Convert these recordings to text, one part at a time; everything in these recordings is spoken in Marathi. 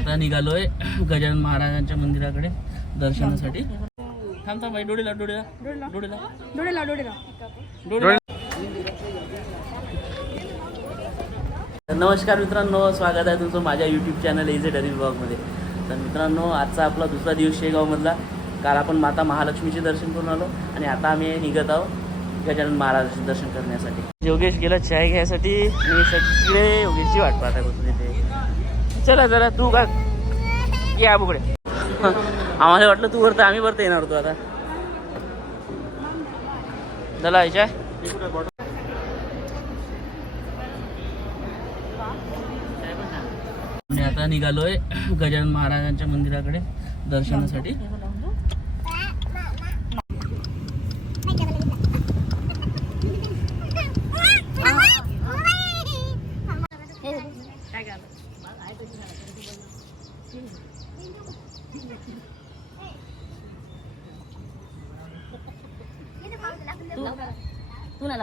आता निघालोय गजानन महाराजांच्या मंदिराकडे दर्शनासाठी. थांब थांब बाई डोळीला डोळीला डोळीला. डोळीला. तर नमस्कार मित्रांनो स्वागत आहे तुमचं माझ्या यूट्यूब चॅनल एजे डरी ब्लॉगमध्ये तर मित्रांनो आजचा आपला दुसरा दिवस शेगावमधला काल आपण माता महालक्ष्मीचे दर्शन करून आलो आणि आता आम्ही निघत आहोत गजानन महाराजांचे दर्शन करण्यासाठी. योगेश गेला चाय घ्यायसाठी. मी सगळे योगेशची वाट पाहत आहे चला जरा तू का या बुकडे आम्हाला वाटलं तू वरतं आम्ही वरतं येणार होतो आता. चला याच्या मी आता निघालोय गजानन महाराजांच्या मंदिराकडे दर्शनासाठी. तू ना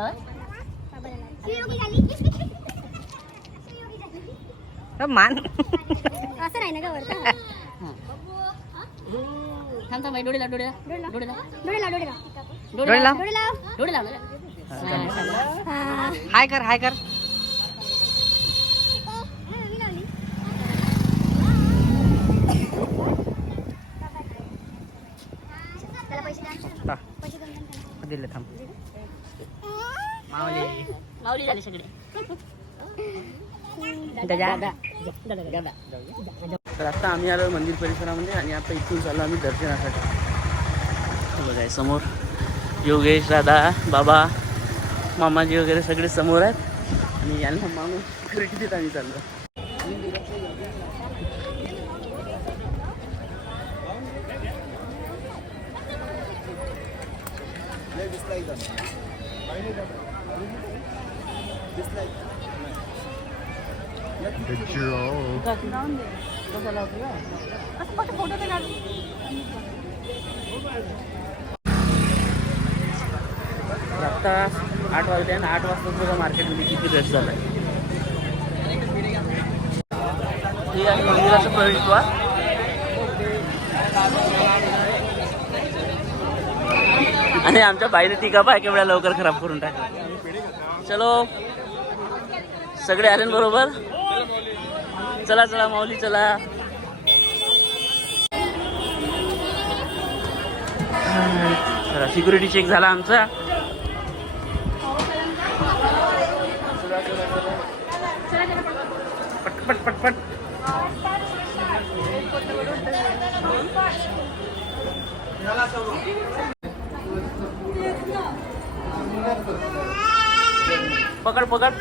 मान. असं नाही ना ग वरता थांब हाय कर हाय कर. दिले थांब. माऊली माऊली झाले सगळे. दादा. दादा तर आता आम्ही आलो मंदिर परिसरामध्ये आणि आता इथून चाललो आम्ही दर्शनासाठी. बघा हे समोर योगेश दादा बाबा मामाजी वगैरे सगळे समोर आहेत. आणि यांना माणूस खरेदी देत आम्ही चाललो. All. तर आत्ता आठ वाजले आणि आठ वाजता बघा मार्केटमध्ये किती रश झाला आहे हे आहे मंदिराचं प्रवेशद्वार आणि आमच्या बाईने टिका पाय केवढ्या लवकर खराब करून टाकला. चलो. सगळे आले बरोबर? चला चला माऊली चला. चला सिक्युरिटी चेक झाला आमचा. पटपट पटपट पकड पकड.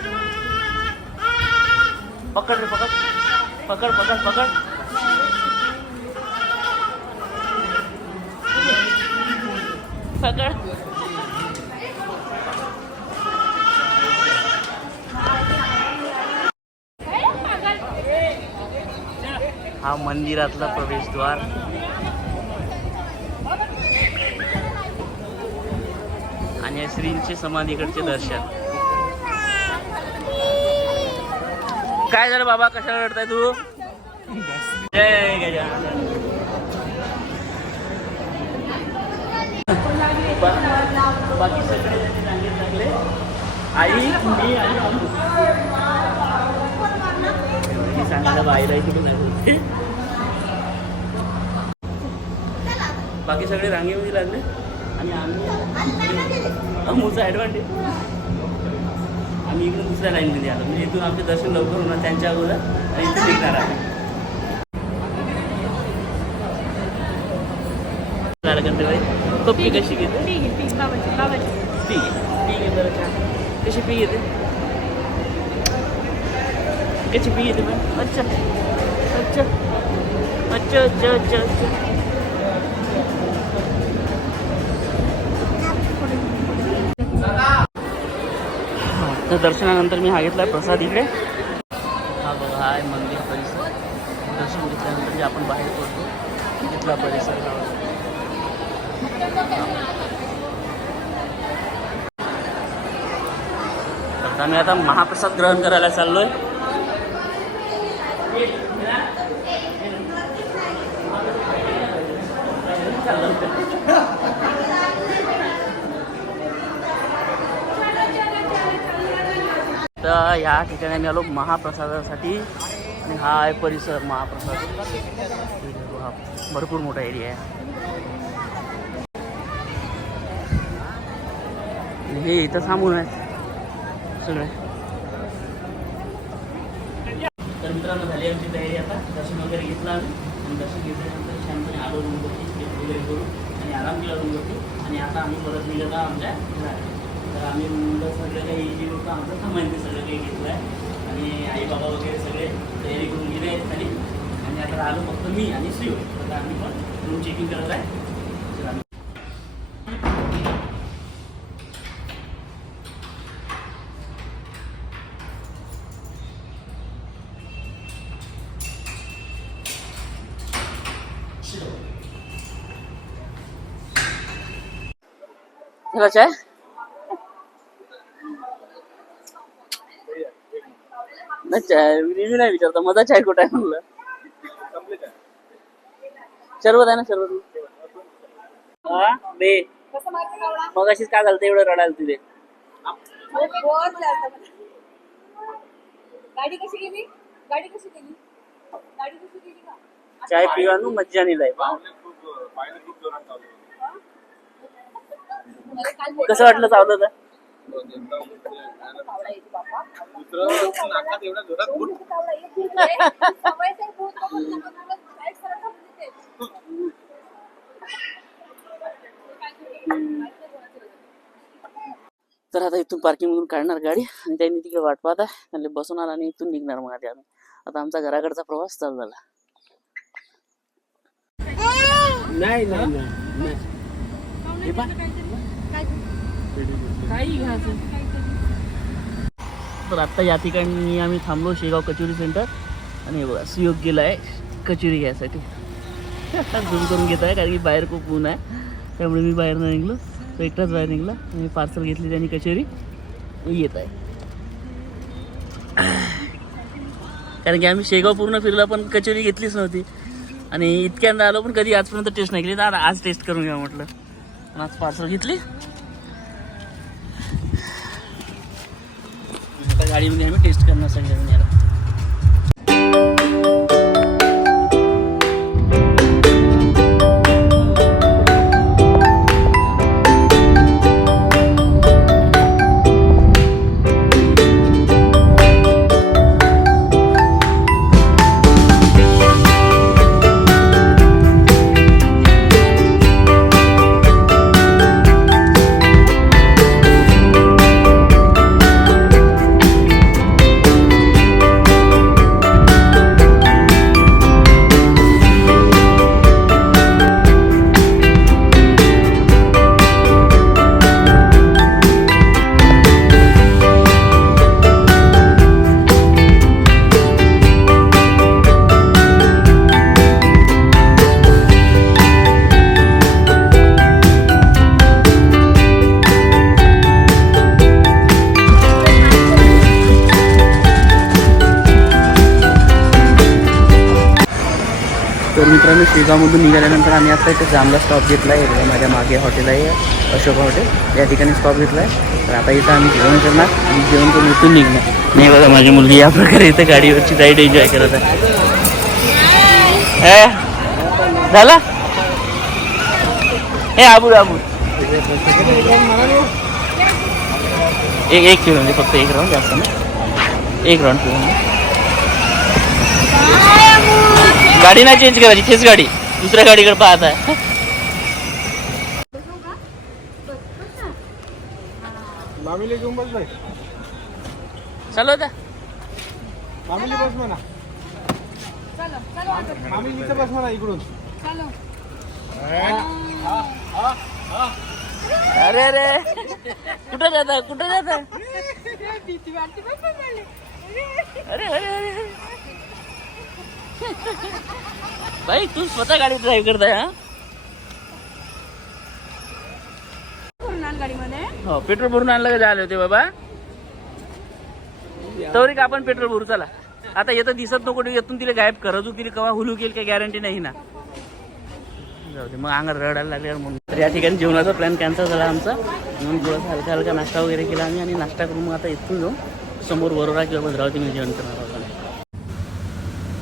पकड रे पकड. पकड पकड पकड. पकड. हा मंदिरातला प्रवेशद्वार. आणि श्रींचे समाधीकडचे दर्शन. काय झालं बाबा कशाला रडताय तू बाकी सगळे चांगले आई मी आणि सांगायला बाहेर आहे तिकडे नाही बाकी सगळे रांगेमध्ये लागले आणि आम्ही आमचा ॲडव्हान्टेज आम्ही इकडून दुसऱ्या लाईनमध्ये आलो. म्हणजे इथून आमचे दर्शन लवकर होणार त्यांच्या अगोदर आणि इथून निघणार आहे कप्पी कशी घेते? ती घे ती घे बरं छान कशी पी घेते? कशी पी घेते पण? अच्छा अच्छा अच्छा अच्छा अच्छा अच्छा तर दर्शनानंतर मी हा घेतला आहे प्रसाद इकडे. हा बघा हा आहे मंदिर परिसर. दर्शन घेतल्यानंतर जे आपण बाहेर पडतो तिथला परिसर आता मी आता महाप्रसाद ग्रहण करायला चाललो आहे Gracias. तर ह्या ठिकाणी आम्ही आलो महाप्रसादासाठी. आणि हा आहे परिसर महाप्रसाद. हा भरपूर मोठा एरिया आहे. हे इथं थांबून आहेत सगळे. तर मित्रांनो झाली आमची तयारी आता. दर्शन वगैरे घेतलं आम्ही. आणि दर्शन घेतल्यानंतर शांतपणे आलो रूमवरती. वगैरे करू आणि आराम केला रूमवरती. आणि आता आम्ही परत निघत आहोत आमच्या घरात तर आम्ही मुंबई सगळं काही जे होतं. आमचं सामान ते सगळं काही घेतलं आहे आणि आई बाबा वगैरे सगळे तयारी करून गेले आहेत खाली. आणि आता आलो फक्त मी आणि शिव तर आम्ही पण रूम चेकिंग करत आहे. तर चाय? नाही चाय विचारता माझा चाय कुठं आहे म्हणलं. शरबत आहे ना शरबत? हा? बे मग अशीच काय झालं एवढं रडायला तिथे गाडी कशी गेली? गाडी कशी गेली? गाडी कशी गेली का? चाय पिવાનું मज्जा नाही काल कसं वाटलं चावलं तर? नाही. नाही. तर आता इथून पार्किंग मधून काढणार गाडी आणि त्यांनी तिकडे वाट पाहत आहे त्यांना बसवणार आणि इथून निघणार मग आधी आम्ही आता आमचा घराकडचा प्रवास चालू झाला तर आत्ता या ठिकाणी आम्ही थांबलो शेगाव कचोरी सेंटर. आणि बघा सुयोग गेला आहे कचोरी घ्यायसाठी. झूम करून घेत आहे कारण की बाहेर खूप ऊन आहे. त्यामुळे मी बाहेर नाही निघलो. तो एकटाच बाहेर निघला. आणि पार्सल घेतली आणि कचोरी. येत आहे. कारण की आम्ही शेगाव पूर्ण फिरलो पण कचोरी घेतलीच नव्हती. आणि इतक्यांदा आलो पण कधी आजपर्यंत टेस्ट नाही केली. तर आज टेस्ट करून घ्या म्हटलं. आज पार्सल घेतली. गाडीमध्ये आम्ही टेस्ट करणार सगळ्यांनी याला. मित्रांनो शेगावमधून निघाल्यानंतर आम्ही आता इथे जामला स्टॉप घेतला आहे माझ्या मागे हॉटेल आहे अशोक हॉटेल या ठिकाणी स्टॉप घेतला आहे तर आता इथं आम्ही जेवण करणार आणि जेवण करून इथून निघणार. नाही बघा माझी मुलगी या प्रकारे इथं गाडीवरची राईड एन्जॉय करत आहे. झाला? हे आबू आबू. एक एक किलो म्हणजे फक्त एक राऊंड जास्त नाही. एक राऊंड किलो गाडी नाही चेंज करायची तेच गाडी. दुसऱ्या गाडीकडे पाहत आहे. मामीला घेऊन बस बाई. चालू होता मामीला बस म्हणा. मामी इथं बस म्हणा इकडून. अरे अरे. कुठं जाता कुठं जाता अरे अरे अरे. भाई तू स्वतः गाडी ड्राईव्ह करताय हा? हो पेट्रोल भरून आणलं का झाले होते बाबा? तरी का आपण पेट्रोल भरू चला. आता येतं दिसत नको येतून तिला गायब करजू तिला कवा हुलू केली काही गॅरंटी नाही ना. जाऊ दे मग अंगात रडायला लागले म्हणून तर या ठिकाणी जेवणाचा प्लॅन कॅन्सल झाला आमचा. म्हणून थोडासा हलका हलका नाश्ता वगैरे केला आम्ही आणि नाश्ता करून मग आता इथून जाऊ. समोर वरोरा किंवा भद्रावती मी जेवण करणार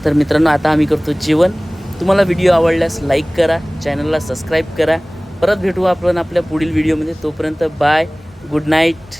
तर मित्रांनो आता आम्ही करतो जेवण. तुम्हाला व्हिडिओ आवडल्यास लाईक करा चॅनलला सबस्क्राईब करा. परत भेटू आपण आपल्या पुढील व्हिडिओमध्ये तोपर्यंत बाय गुड नाईट